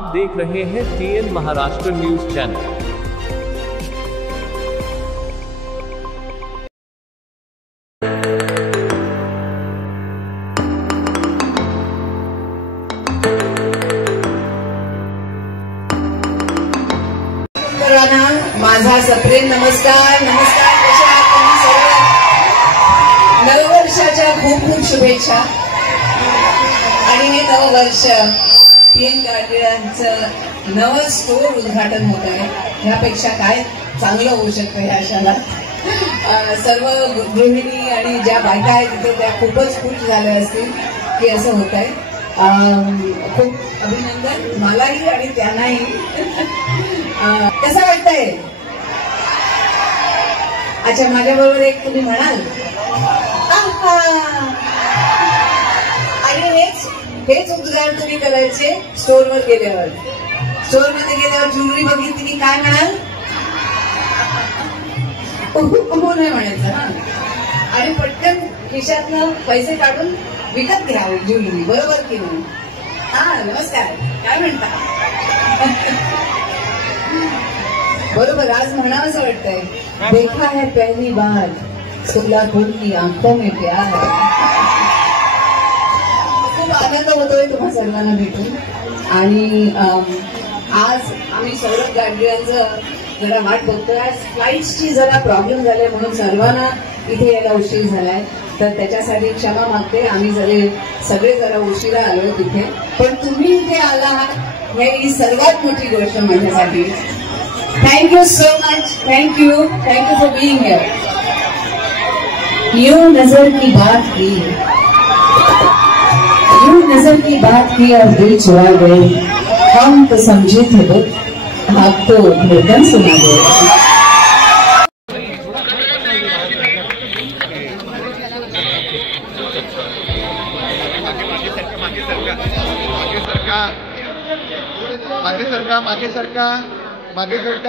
आप देख रहे हैं TN महाराष्ट्र न्यूज चैनल। माझा सप्रेम नमस्कार। नमस्कार, कशा आहात तुम्ही सर्व? नववर्षाच्या खूप खूप शुभेच्छा। आणि हे नववर्ष TN गार्डनचं नवं स्टोर उद्घाटन होत आहे, ह्यापेक्षा काय चांगलं होऊ शकतं ह्या क्षणात। सर्व गृहिणी आणि ज्या बायका आहेत तिथे त्या खूपच खुश झाल्या असतील की असं होत आहे। खूप अभिनंदन मलाही आणि त्यांनाही। कसं वाटतंय? अच्छा, माझ्या बरोबर एक तुम्ही म्हणाल आणि हेच उद्गार तुम्ही करायचे स्टोरवर गेल्यावर। स्टोरमध्ये गेल्यावर ज्वेलरी बघितली की काय म्हणाल? हो नाही म्हणायचं हा। आणि पटकन खिशातनं पैसे काढून विकत घ्यावं ज्वेलरी, बरोबर की नाही? हा, नमस्कार, काय म्हणता? बरोबर, आज म्हणावं असं वाटतंय, देखा है पहली बार सोलापूर की आंखों में प्यार। खूप आनंद होतोय तुम्हा सर्वांना भेटून। आणि आज आम्ही सौरभ गाडगिळांचं जरा वाट बघतोय। आज फ्लाईट्सची जरा प्रॉब्लेम झाले म्हणून सर्वांना इथे यायला उशीर झालाय, तर त्याच्यासाठी क्षमा मागते। आम्ही सगळे जरा उशिरा आलोय तिथे, पण तुम्ही इथे आलात ही सर्वात मोठी गोष्ट माझ्यासाठी। Thank you so much. Thank you for being here. यूं नजर की बात की और दिल चुरा गए। हम तो समझे थे दुख, आप तो धड़कन सुना गए। मागे सरका